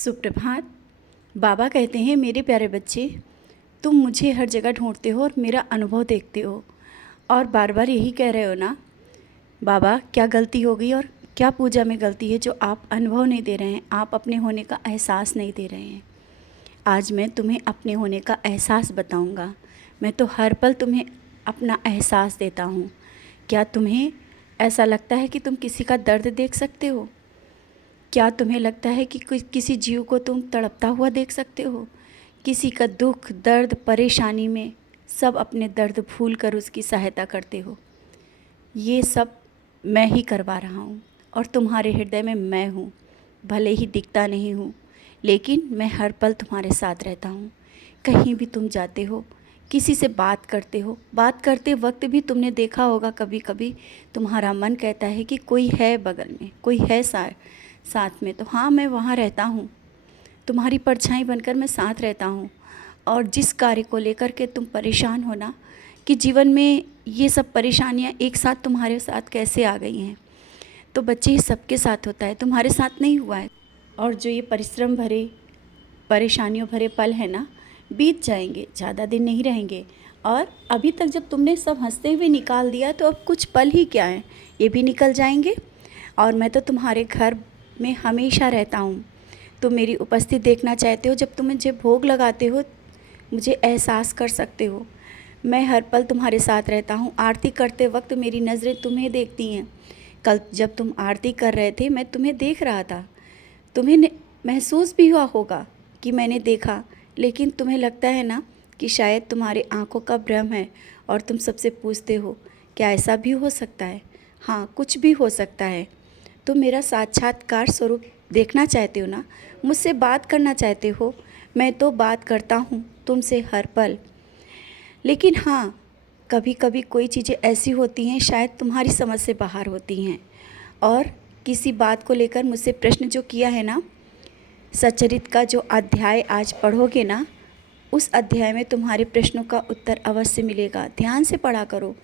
सुप्रभात। बाबा कहते हैं, मेरे प्यारे बच्चे, तुम मुझे हर जगह ढूंढते हो और मेरा अनुभव देखते हो और बार बार यही कह रहे हो ना, बाबा क्या गलती हो गई और क्या पूजा में गलती है जो आप अनुभव नहीं दे रहे हैं, आप अपने होने का एहसास नहीं दे रहे हैं। आज मैं तुम्हें अपने होने का एहसास बताऊंगा। मैं तो हर पल तुम्हें अपना एहसास देता हूँ। क्या तुम्हें ऐसा लगता है कि तुम किसी का दर्द देख सकते हो? क्या तुम्हें लगता है कि किसी जीव को तुम तड़पता हुआ देख सकते हो? किसी का दुख, दर्द, परेशानी में सब अपने दर्द भूल कर उसकी सहायता करते हो। ये सब मैं ही करवा रहा हूँ और तुम्हारे हृदय में मैं हूँ। भले ही दिखता नहीं हूँ, लेकिन मैं हर पल तुम्हारे साथ रहता हूँ। कहीं भी तुम जाते हो, किसी से बात करते हो, बात करते वक्त भी तुमने देखा होगा कभी कभी तुम्हारा मन कहता है कि कोई है बगल में, कोई है साथ में। तो हाँ, मैं वहाँ रहता हूँ, तुम्हारी परछाई बनकर मैं साथ रहता हूँ। और जिस कार्य को लेकर के तुम परेशान हो ना, कि जीवन में ये सब परेशानियाँ एक साथ तुम्हारे साथ कैसे आ गई हैं, तो बच्चे, ये सबके साथ होता है, तुम्हारे साथ नहीं हुआ है। और जो ये परिश्रम भरे, परेशानियों भरे पल है ना, बीत जाएंगे, ज़्यादा दिन नहीं रहेंगे। और अभी तक जब तुमने सब हंसते हुए निकाल दिया, तो अब कुछ पल ही क्या है, ये भी निकल जाएंगे। और मैं तो तुम्हारे घर में हमेशा रहता हूँ। तुम मेरी उपस्थिति देखना चाहते हो, जब तुम मुझे भोग लगाते हो, मुझे एहसास कर सकते हो। मैं हर पल तुम्हारे साथ रहता हूँ। आरती करते वक्त मेरी नज़रें तुम्हें देखती हैं। कल जब तुम आरती कर रहे थे, मैं तुम्हें देख रहा था। तुम्हें महसूस भी हुआ होगा कि मैंने देखा, लेकिन तुम्हें लगता है ना कि शायद तुम्हारी आंखों का भ्रम है और तुम सबसे पूछते हो, क्या ऐसा भी हो सकता है? हाँ, कुछ भी हो सकता है। तुम मेरा साक्षात्कार स्वरूप देखना चाहते हो ना, मुझसे बात करना चाहते हो। मैं तो बात करता हूँ तुमसे हर पल। लेकिन हाँ, कभी कभी कोई चीज़ें ऐसी होती हैं, शायद तुम्हारी समझ से बाहर होती हैं। और किसी बात को लेकर मुझसे प्रश्न जो किया है ना, सच्चरित का जो अध्याय आज पढ़ोगे ना, उस अध्याय में तुम्हारे प्रश्नों का उत्तर अवश्य मिलेगा। ध्यान से पढ़ा करो,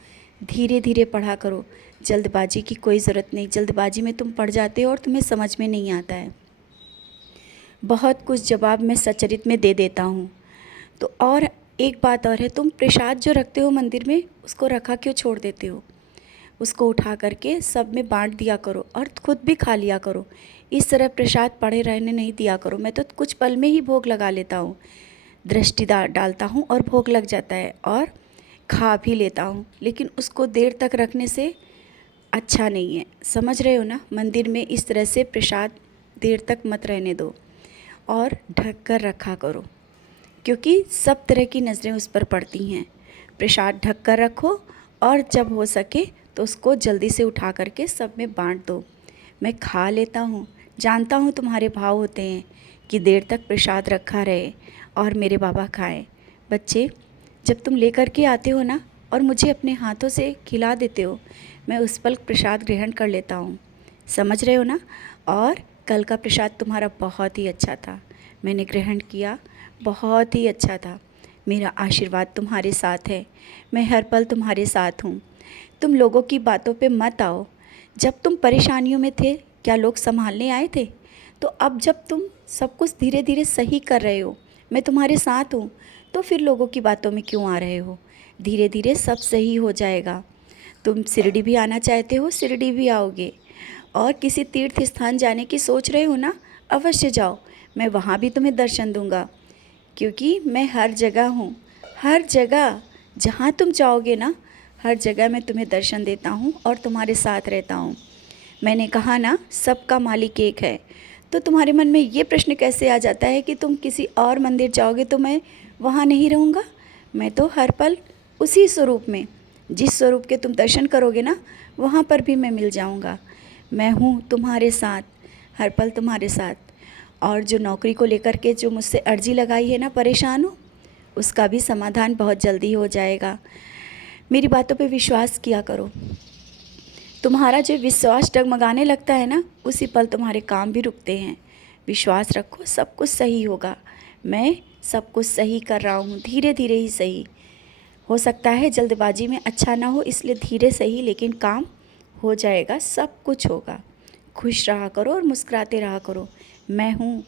धीरे धीरे पढ़ा करो। जल्दबाजी की कोई ज़रूरत नहीं। जल्दबाजी में तुम पढ़ जाते हो और तुम्हें समझ में नहीं आता है। बहुत कुछ जवाब मैं सच्चरित में दे देता हूँ। तो और एक बात और है, तुम प्रसाद जो रखते हो मंदिर में, उसको रखा क्यों छोड़ देते हो? उसको उठा करके सब में बांट दिया करो और खुद भी खा लिया करो। इस तरह प्रसाद पड़े रहने नहीं दिया करो। मैं तो कुछ पल में ही भोग लगा लेता हूँ, दृष्टि डालता हूँ और भोग लग जाता है और खा भी लेता हूँ। लेकिन उसको देर तक रखने से अच्छा नहीं है, समझ रहे हो ना? मंदिर में इस तरह से प्रसाद देर तक मत रहने दो और ढक कर रखा करो, क्योंकि सब तरह की नज़रें उस पर पड़ती हैं। प्रसाद ढक कर रखो और जब हो सके तो उसको जल्दी से उठा करके सब में बांट दो। मैं खा लेता हूँ, जानता हूँ तुम्हारे भाव होते हैं कि देर तक प्रसाद रखा रहे और मेरे बाबा खाएं। बच्चे, जब तुम लेकर के आते हो ना और मुझे अपने हाथों से खिला देते हो, मैं उस पल प्रसाद ग्रहण कर लेता हूँ। समझ रहे हो ना? और कल का प्रसाद तुम्हारा बहुत ही अच्छा था, मैंने ग्रहण किया, बहुत ही अच्छा था। मेरा आशीर्वाद तुम्हारे साथ है, मैं हर पल तुम्हारे साथ हूँ। तुम लोगों की बातों पे मत आओ। जब तुम परेशानियों में थे, क्या लोग संभालने आए थे? तो अब जब तुम सब कुछ धीरे धीरे सही कर रहे हो, मैं तुम्हारे साथ हूँ, तो फिर लोगों की बातों में क्यों आ रहे हो? धीरे धीरे सब सही हो जाएगा। तुम शिरडी भी आना चाहते हो, शिरडी भी आओगे। और किसी तीर्थ स्थान जाने की सोच रहे हो ना, अवश्य जाओ, मैं वहाँ भी तुम्हें दर्शन दूँगा, क्योंकि मैं हर जगह हूँ। हर जगह जहाँ तुम जाओगे ना, हर जगह मैं तुम्हें दर्शन देता हूँ और तुम्हारे साथ रहता हूँ। मैंने कहा ना, सबका मालिक एक है। तो तुम्हारे मन में ये प्रश्न कैसे आ जाता है कि तुम किसी और मंदिर जाओगे तो मैं वहाँ नहीं रहूँगा? मैं तो हर पल उसी स्वरूप में, जिस स्वरूप के तुम दर्शन करोगे ना, वहाँ पर भी मैं मिल जाऊँगा। मैं हूँ तुम्हारे साथ, हर पल तुम्हारे साथ। और जो नौकरी को लेकर के जो मुझसे अर्जी लगाई है ना, परेशान हो, उसका भी समाधान बहुत जल्दी हो जाएगा। मेरी बातों पे विश्वास किया करो। तुम्हारा जो विश्वास डगमगाने लगता है ना, उसी पल तुम्हारे काम भी रुकते हैं। विश्वास रखो, सब कुछ सही होगा। मैं सब कुछ सही कर रहा हूँ, धीरे धीरे ही सही। हो सकता है जल्दबाजी में अच्छा ना हो, इसलिए धीरे सही, लेकिन काम हो जाएगा, सब कुछ होगा। खुश रहा करो और मुस्कुराते रहा करो। मैं हूँ,